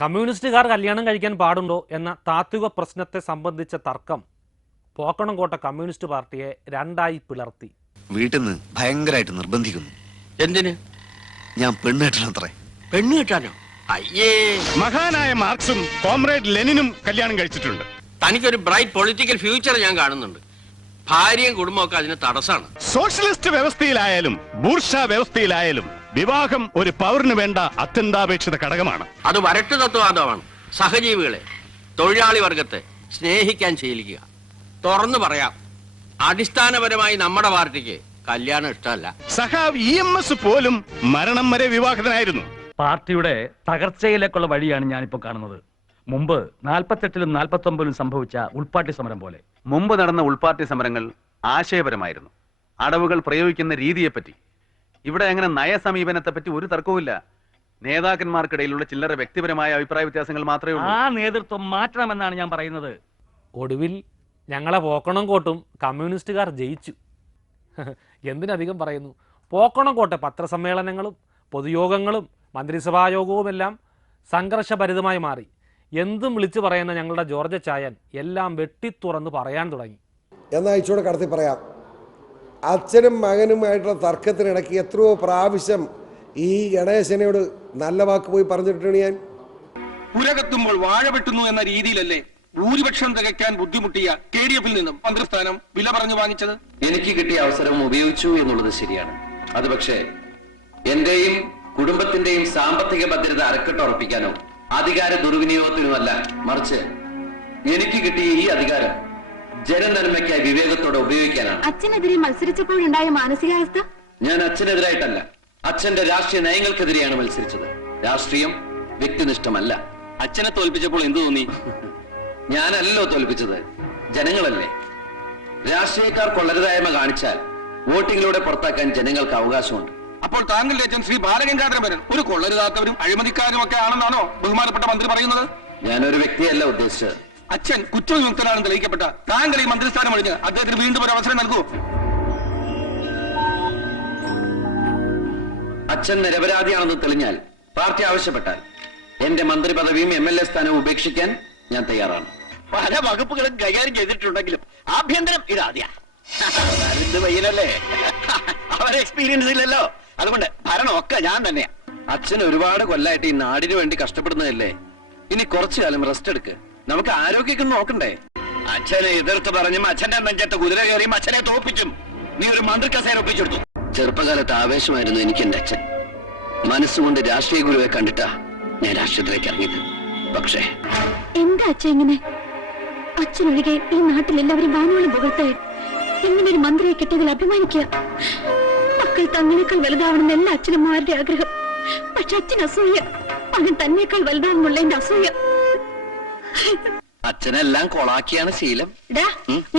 കമ്മ്യൂണിസ്റ്റുകാർ കല്യാണം കഴിക്കാൻ പാടുണ്ടോ എന്ന താത്വിക പ്രശ്നത്തെ സംബന്ധിച്ച തർക്കം പോക്കണംകോട്ട കമ്മ്യൂണിസ്റ്റ് പാർട്ടിയെ രണ്ടായി പിളർത്തി. വീട്ടിൽ നിന്ന് ഭയങ്കരമായിട്ട് നിർബന്ധിക്കുന്നു. എന്തിന്? ഞാൻ പെണ്ണ് കെട്ടണത്രേ. പെണ്ണ് കിട്ടാനോ? അയ്യേ, മഹാനായ മാർക്സും കോമ്രേഡ് ലെനിനും കല്യാണം കഴിച്ചിട്ടുണ്ട്. തനിക്കൊരു ബ്രൈറ്റ് പൊളിറ്റിക്കൽ ഫ്യൂച്ചർ ഞാൻ കാണുന്നുണ്ട്. ഭാര്യയും കുടുംബമൊക്കെ അതിന് തടസ്സാണ്. സോഷ്യലിസ്റ്റ് വ്യവസ്ഥയിലായാലും ബൂർഷ വ്യവസ്ഥയിലായാലും വിവാഹം ഒരു പൗരന് വേണ്ട അത്യന്താപേക്ഷിത ഘടകമാണ്. അത് വരട്ടു തത്വവാദമാണ്. സഹജീവികളെ, തൊഴിലാളി വർഗത്തെ സ്നേഹിക്കാൻ ശീലിക്കുക. തുറന്നു പറയാം, അടിസ്ഥാനപരമായി നമ്മുടെ പാർട്ടിക്ക് കല്യാണം ഇഷ്ടമല്ല. സഖാവ് EMS പോലും മരണം വരെ വിവാഹിതനായിരുന്നു. പാർട്ടിയുടെ തകർച്ചയിലേക്കുള്ള വഴിയാണ് ഞാനിപ്പോൾ കാണുന്നത്. മുമ്പ് 48-ലും 49-ലും സംഭവിച്ച ഉൾപാർട്ടി സമരം പോലെ. മുമ്പ് നടന്ന ഉൾപാർട്ടി സമരങ്ങൾ ആശയപരമായിരുന്നു. അടവുകൾ പ്രയോഗിക്കുന്ന രീതിയെപ്പറ്റി, ഇവിടെ അങ്ങനെ നയസമീപനത്തെപ്പറ്റി ഒരു തർക്കവുമില്ല. നേതാക്കന്മാർക്കിടയിലുള്ള ചില്ലറ വ്യക്തിപരമായ അഭിപ്രായ വ്യത്യാസങ്ങൾ മാത്രമേ ഉള്ളൂ. ആ നേതൃത്വം മാറ്റണമെന്നാണ് ഞാൻ പറയുന്നത്. ഒടുവിൽ ഞങ്ങളെ പോക്കണംകോട്ടും കമ്മ്യൂണിസ്റ്റുകാർ ജയിച്ചു. എന്തിനധികം പറയുന്നു, പോക്കണംകോട്ടെ പത്രസമ്മേളനങ്ങളും പൊതുയോഗങ്ങളും മന്ത്രിസഭായോഗവുമെല്ലാം സംഘർഷഭരിതമായി മാറി. എന്തും വിളിച്ചു പറയുന്ന ഞങ്ങളുടെ ജോർജ് ചായൻ എല്ലാം വെട്ടിത്തുറന്ന് പറയാൻ തുടങ്ങി. എന്നാൽ ഇച്ചൂടെ കടത്തി പറയാം, അച്ഛനും മകനുമായിട്ടുള്ള തർക്കത്തിനിടയ്ക്ക് എത്രയോ പ്രാവശ്യം ഈ ഗണേശനോട് നല്ല വാക്ക് പോയി പറഞ്ഞിട്ടുണ്ട്. ഞാൻ പുരകത്തുമ്പോൾ വാഴ വെട്ടുന്നു എന്ന രീതിയിലല്ലേ ഭൂരിപക്ഷം തികയ്ക്കാൻ ബുദ്ധിമുട്ടിയ KDF-ൽ നിന്നും മന്ത്രിസ്ഥാനം വില പറഞ്ഞു വാങ്ങിച്ചത്? എനിക്ക് കിട്ടിയ അവസരം ഉപയോഗിച്ചു എന്നുള്ളത് ശരിയാണ്. അത് പക്ഷേ എന്റെയും കുടുംബത്തിന്റെയും സാമ്പത്തിക ഭദ്രത അരക്കെട്ടുറപ്പിക്കാനോ അധികാര ദുർവിനിയോഗത്തിനുമല്ല, മറിച്ച് എനിക്ക് കിട്ടിയ ഈ അധികാരം ജനനന്മയ്ക്കായി വിവേകത്തോടെ ഉപയോഗിക്കാനാണ്. അച്ഛനെതിരെ മത്സരിച്ചപ്പോഴുണ്ടായ മാനസികാവസ്ഥ? ഞാൻ അച്ഛനെതിരായിട്ടല്ല, അച്ഛന്റെ രാഷ്ട്രീയ നയങ്ങൾക്കെതിരെയാണ് മത്സരിച്ചത്. രാഷ്ട്രീയം വ്യക്തിനിഷ്ഠമല്ല. അച്ഛനെ തോൽപ്പിച്ചപ്പോൾ എന്തു തോന്നി? ഞാനല്ലോ തോൽപ്പിച്ചത്, ജനങ്ങളല്ലേ. രാഷ്ട്രീയക്കാർ കൊള്ളരുതായ്മ കാണിച്ചാൽ വോട്ടിങ്ങിലൂടെ പുറത്താക്കാൻ ജനങ്ങൾക്ക് അവകാശമുണ്ട്. അപ്പോൾ താങ്കളുടെ അച്ഛൻ ശ്രീ ബാലഗംഗാധരൻ ഒരു കൊള്ളരുതാത്തവരും അഴിമതിക്കാരും ഒക്കെ ആണെന്നാണോ ബഹുമാനപ്പെട്ട മന്ത്രി പറയുന്നത്? ഞാനൊരു വ്യക്തിയല്ല ഉദ്ദേശിച്ചത്. അച്ഛൻ കുറ്റവിമുക്തനാണെന്ന് തെളിയിക്കപ്പെട്ട താങ്കൾ ഈ മന്ത്രിസ്ഥാനം ഒഴിഞ്ഞ് അദ്ദേഹത്തിന് വീണ്ടും ഒരു അവസരം നൽകൂ. അച്ഛൻ നിരപരാധിയാണെന്ന് തെളിഞ്ഞാൽ, പാർട്ടി ആവശ്യപ്പെട്ടാൽ എന്റെ മന്ത്രി പദവിയും MLA സ്ഥാനവും ഉപേക്ഷിക്കാൻ ഞാൻ തയ്യാറാണ്. പല വകുപ്പുകളും കൈകാര്യം ചെയ്തിട്ടുണ്ടെങ്കിലും ആഭ്യന്തരം ഇതാദ്യ വയ്യനല്ലേ, അവരെ എക്സ്പീരിയൻസ് ഇല്ലല്ലോ. അതുകൊണ്ട് ഭരണമൊക്കെ ഞാൻ തന്നെയാ. അച്ഛൻ ഒരുപാട് കൊല്ലായിട്ട് ഈ നാടിന് വേണ്ടി കഷ്ടപ്പെടുന്നതല്ലേ. ഇനി കുറച്ചു കാലം റെസ്റ്റ് എടുക്ക്. നമുക്ക് ആരോഗ്യമൊക്കെ നോക്കണ്ടേ? അച്ഛനെ എതിർത്ത് പറഞ്ഞും അച്ഛന്റെ നെഞ്ചത്ത് കുതിര കയറിയും അച്ഛനെ തോപ്പിച്ചും നീ ഒരു മന്ത്രി കസേര ഒപ്പിച്ചെടുത്തു. ചെറുപ്പകാലത്ത് ആവേശമായിരുന്നു എനിക്ക് എന്റെ അച്ഛൻ. മനസ്സുകൊണ്ട് രാഷ്ട്രീയ ഗുരുവെ കണ്ടിട്ടാ ഞാൻ രാഷ്ട്രീയത്തിലേക്ക് ഇറങ്ങിയത്. പക്ഷേ എന്താ അച്ഛൻ ഇങ്ങനെ? അച്ഛനൊഴികെ ഈ നാട്ടിൽ എല്ലാവരും വാനോളം പുകഴ്ത്തേ ഇങ്ങനെ ഒരു മന്ത്രിയെ കിട്ടിയതിൽ അഭിമാനിക്കുക. മക്കൾ തങ്ങളെക്കാൾ വലുതാവണമെന്ന് എല്ലാ അച്ഛനമ്മമാരുടെ ആഗ്രഹം. പക്ഷെ അച്ഛൻ അസൂയ, അവൻ തന്നേക്കാൾ വലുതാവെന്നുള്ള എന്റെ അസൂയ. അച്ഛനെല്ലാം കൊളാക്കിയാണ് ശീലം.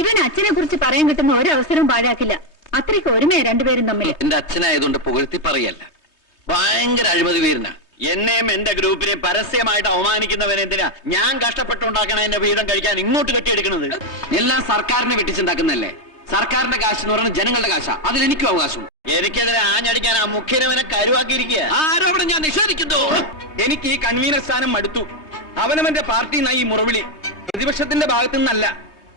ഇവൻ അച്ഛനെ കുറിച്ച് പറയാൻ കിട്ടുന്ന ഒരവസരവും പാഴാക്കില്ല. അത്രയ്ക്ക് ഒരുമയ രണ്ടുപേരും തമ്മിൽ. എന്റെ അച്ഛനായതുകൊണ്ട് പുകഴ്ത്തി പറയല്ല, ഭയങ്കര അഴിമതി വീരനാ. എന്നെയും എന്റെ ഗ്രൂപ്പിനെ പരസ്യമായിട്ട് അവമാനിക്കുന്നവൻ എന്തിനാ ഞാൻ കഷ്ടപ്പെട്ടുണ്ടാക്കണ എന്റെ വീതം കഴിക്കാൻ ഇങ്ങോട്ട് കെട്ടിയെടുക്കുന്നത്? എല്ലാം സർക്കാരിനെ വെട്ടിച്ചുണ്ടാക്കുന്നല്ലേ. സർക്കാരിന്റെ കാശ് എന്ന് പറയുന്നത് ജനങ്ങളുടെ കാശാ, അതിലെനിക്കും അവകാശം. എനിക്കെതിരെ ആഞ്ഞടിക്കാൻ ആ മുഖ്യനവനെ കരുവാക്കിയിരിക്കുക. ആരോപണം ഞാൻ നിഷേധിക്കുന്നു. എനിക്ക് ഈ കൺവീനർ സ്ഥാനം മടുത്തു. അവനവന്റെ പാർട്ടി ഈ മുറവിളി പ്രതിപക്ഷത്തിന്റെ ഭാഗത്തു നിന്നല്ല,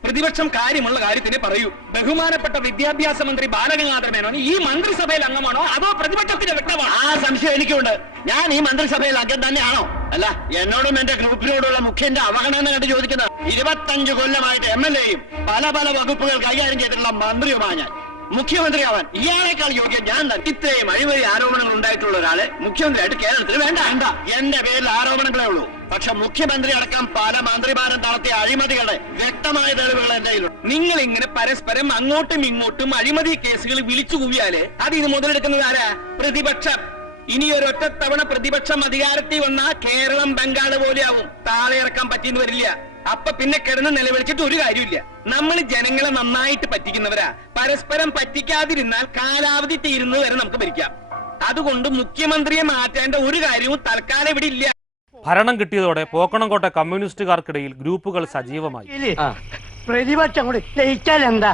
പ്രതിപക്ഷം കാര്യമുള്ള കാര്യത്തിനെ പറയൂ. ബഹുമാനപ്പെട്ട വിദ്യാഭ്യാസ മന്ത്രി ബാലഗംഗാധര മേനോൻ ഈ മന്ത്രിസഭയിൽ അംഗമാണോ അതോ പ്രതിപക്ഷത്തിന്റെ വ്യക്തമാണോ? ആ സംശയം എനിക്കുണ്ട്. ഞാൻ ഈ മന്ത്രിസഭയിൽ അംഗം തന്നെയാണോ? അല്ല, എന്നോടും എന്റെ ഗ്രൂപ്പിനോടുള്ള മുഖ്യന്റെ അവഗണന കണ്ട് ചോദിക്കുന്നത്. 25 കൊല്ലമായിട്ട് MLA-യും പല പല വകുപ്പുകൾ കൈകാര്യം ചെയ്തിട്ടുള്ള മന്ത്രിയുമാണ് ഞാൻ. മുഖ്യമന്ത്രിയാവാൻ ഇയാളെക്കാൾ യോഗ്യം ഞാൻ തന്നെ. ഇത്രയും അഴിമതി ആരോപണങ്ങൾ ഉണ്ടായിട്ടുള്ള ഒരാളെ മുഖ്യമന്ത്രിയായിട്ട് കേരളത്തിൽ വേണ്ട. എന്റെ പേരിൽ ആരോപണങ്ങളേ ഉള്ളൂ. പക്ഷെ മുഖ്യമന്ത്രി അടക്കം പല മന്ത്രിമാരും നടത്തിയ അഴിമതികളുടെ വ്യക്തമായ തെളിവുകൾ എന്റെ കയ്യിലുണ്ട്. നിങ്ങൾ ഇങ്ങനെ പരസ്പരം അങ്ങോട്ടും ഇങ്ങോട്ടും അഴിമതി കേസുകൾ വിളിച്ചു കൂവിയാല് അതിന് മുതലെടുക്കുന്നത് ആരാ? പ്രതിപക്ഷം. ഇനി ഒരൊറ്റ തവണ പ്രതിപക്ഷം അധികാരത്തിൽ വന്നാൽ കേരളം ബംഗാള് പോലെയാവും. താഴെ ഇറക്കാൻ പറ്റിയെന്ന് വരില്ല. അപ്പൊ പിന്നെ കിടന്ന് നിലവിളിച്ചിട്ട് ഒരു കാര്യമില്ല. നമ്മൾ ജനങ്ങളെ നന്നായിട്ട് പറ്റിക്കുന്നവരാ. പരസ്പരം പറ്റിക്കാതിരുന്നാൽ കാലാവധി തീരുന്നത് വരെ നമുക്ക് ഭരിക്കാം. അതുകൊണ്ട് മുഖ്യമന്ത്രിയെ മാറ്റേണ്ട ഒരു കാര്യവും തൽക്കാലം ഇവിടെ ഇല്ല. ഭരണം കിട്ടിയതോടെ പോക്കണംകോട്ട കമ്മ്യൂണിസ്റ്റുകാർക്കിടയിൽ ഗ്രൂപ്പുകൾ സജീവമായി. പ്രതിപക്ഷം കൂടി ജയിച്ചാൽ എന്താ?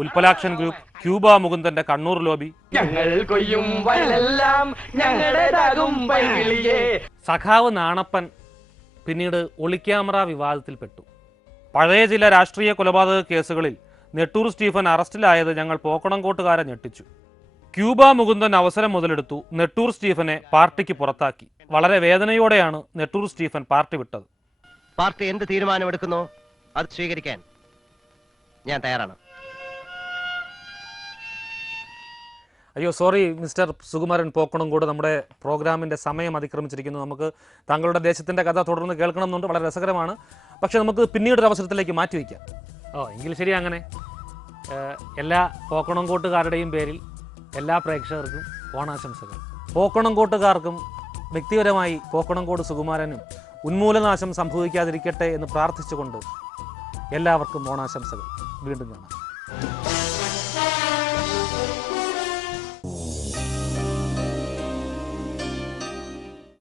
Ulpalakshan group, Cuba മുകുന്ദന്റെ Kannur lobby, ഞങ്ങൾ കൊയ്യും വയലെല്ലാം ഞങ്ങളുടേതാകും പൈകിളിയേ. സഖാവ് നാണപ്പൻ പിന്നീട് ഒളിക്യാമറ വിവാദത്തിൽപ്പെട്ടു. പഴയ ചില രാഷ്ട്രീയ കൊലപാതക കേസുകളിൽ നെട്ടൂർ സ്റ്റീഫൻ അറസ്റ്റിലായത് ഞങ്ങൾ പോക്കണംകോട്ടുകാരെ ഞെട്ടിച്ചു. ക്യൂബ മുകുന്ദൻ അവസരം മുതലെടുത്തു നെട്ടൂർ സ്റ്റീഫനെ പാർട്ടിക്ക് പുറത്താക്കി. വളരെ വേദനയോടെയാണ് നെട്ടൂർ സ്റ്റീഫൻ പാർട്ടി വിട്ടത്. പാർട്ടി എന്ത് തീരുമാനമെടുക്കുന്നോ അത് സ്വീകരിക്കാൻ ഞാൻ തയ്യാറാണ്. അയ്യോ സോറി മിസ്റ്റർ സുകുമാരൻ പോക്കണംകോട്, നമ്മുടെ പ്രോഗ്രാമിൻ്റെ സമയം അതിക്രമിച്ചിരിക്കുന്നു. നമുക്ക് താങ്കളുടെ ദേശത്തിൻ്റെ കഥ തുടർന്ന് കേൾക്കണമെന്നുണ്ട്, വളരെ രസകരമാണ്. പക്ഷേ നമുക്ക് പിന്നീടൊരു അവസരത്തിലേക്ക് മാറ്റിവെക്കാം. എങ്കിൽ ശരി, അങ്ങനെ എല്ലാ പോക്കണംകോട്ടുകാരുടെയും പേരിൽ എല്ലാ പ്രേക്ഷകർക്കും ഓണാശംസകൾ. പോക്കണംകോട്ടുകാർക്കും വ്യക്തിപരമായി പോക്കണംകോട് സുകുമാരനും ഉന്മൂലനാശം സംഭവിക്കാതിരിക്കട്ടെ എന്ന് പ്രാർത്ഥിച്ചുകൊണ്ട് എല്ലാവർക്കും ഓണാശംസകൾ. വീണ്ടും കാണാം.